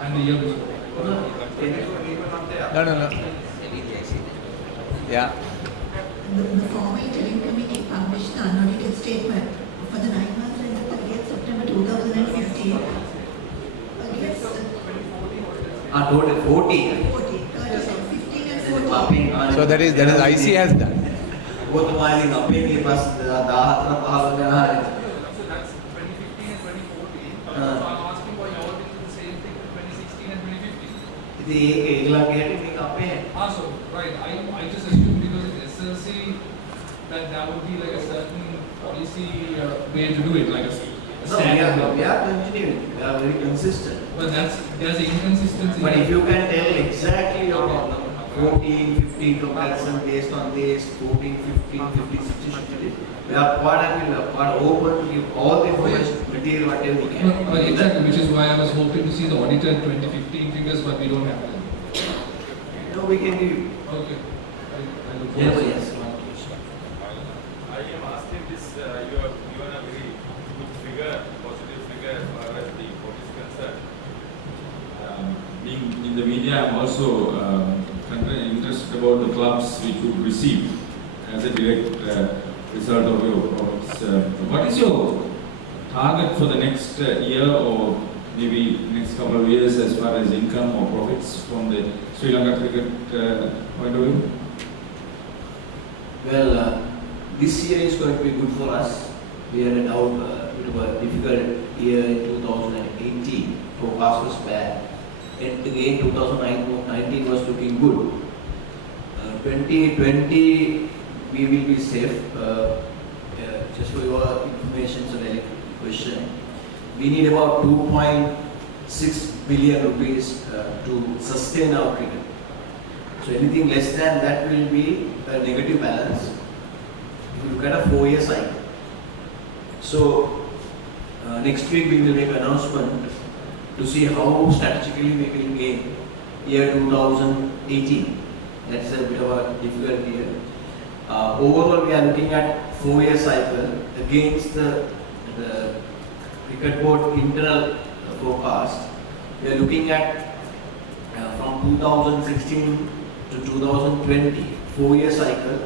and the year before. No. Yeah. The former interim committee published the unaudited statement for the 9 months ended 30th September 2015 against Total 14. 15 and 14. So that is IC has done. Both of them are paying the 14 So that's 2015 and 2014. Uh. I'm asking why you all did the same thing for 2016 and 2015. So right, I just assumed because it's SLC that would be like a certain policy way to do it, like a No, we are continuing. We are very consistent. But there's inconsistency. But if you can tell exactly your problem, 14, 15 comparison based on this, 14, 15, 15, 16, 17, we are quite happy, we are quite open to give all the information, material, whatever we can. No, exactly, which is why I was hoping to see the audited 2015 figures, but we don't have them. No, we can give you. Okay. I look Yeah, forward. yes. I am asking this, you have given a very good figure, positive figure as far as the vote is concerned. Being in the media, I am also interested about the clubs which would receive as a direct result of your products. What is your target for the next year or maybe next couple of years as far as income or profits from the Sri Lanka Cricket point of view? Well, this year is going to be good for us. We had a bit of a difficult year in 2018. Forecast was bad. And again, 2019 was looking good. 2020, we will be safe. Just for your information, so the question, we need about 2.6 billion rupees to sustain our cricket. So anything less than that will be a negative balance. If you look at a 4-year cycle. So next week we will make an announcement to see how strategically we will gain year 2018. That's a bit of a difficult year. Overall, we are looking at 4-year cycle against the cricket board internal forecast. We are looking at from 2016 to 2020, 4-year cycle.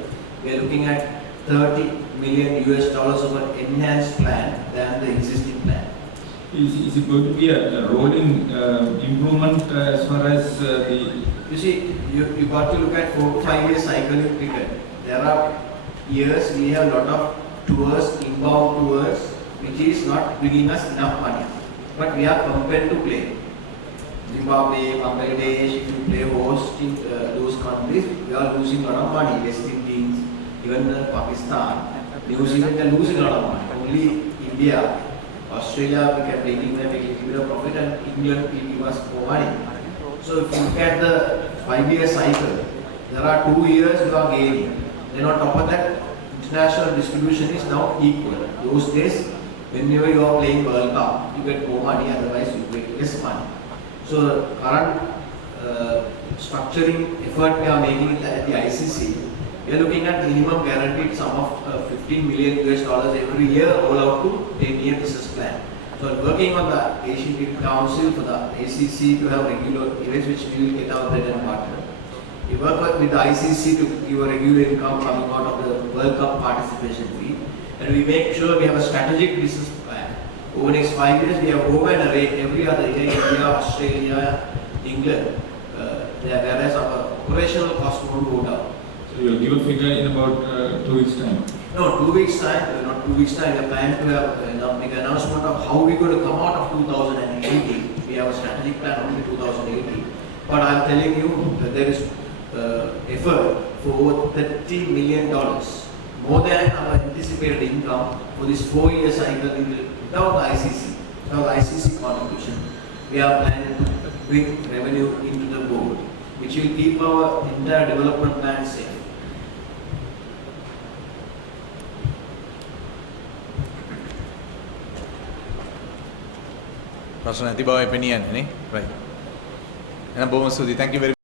We are looking at $30 million of an enhanced plan than the existing plan. Is it going to be a rolling improvement as far as the... You see, you got to look at 4 to 5 year cycle in cricket. There are years we have a lot of tours, inbound tours, which is not bringing us enough money. But we are compelled to play. Zimbabwe, Bangladesh, if you play host in those countries, we are losing a lot of money. West Indies, even Pakistan, New Zealand, they are losing a lot of money. Only India, Australia, we can take even a bit of profit, and England will give us more money. So if you look at the 5-year cycle, there are 2 years you are gaining. Then on top of that, international distribution is now equal. Those days, whenever you are playing World Cup, you get more money, otherwise you get less money. So current structuring effort we are making at the ICC, we are looking at minimum guaranteed sum of $15 million every year roll out to 10-year business plan. So working on the Asian Cricket Council for the ACC to have regular events which we will get our bread and butter. We work with the ICC to give a regular income coming out of the World Cup participation fee, and we make sure we have a strategic business plan. Over the next 5 years, we have over and away every other year, India, Australia, England, whereas our operational cost won't go down. So you will give a figure in about 2 weeks' time. No, 2 weeks time, not 2 weeks time, we are planning to have make an announcement of how we are going to come out of 2018. We have a strategic plan only 2018. But I am telling you that there is effort for over $30 million, more than our anticipated income for this 4-year cycle without the ICC, without ICC contribution. We are planning to bring revenue into the board, which will keep our entire development plan safe. ප්‍රශ්න නැති බවයි පෙනියන්නේ නේ. right. එහෙනම් බොහොම ස්තුතියි. thank you very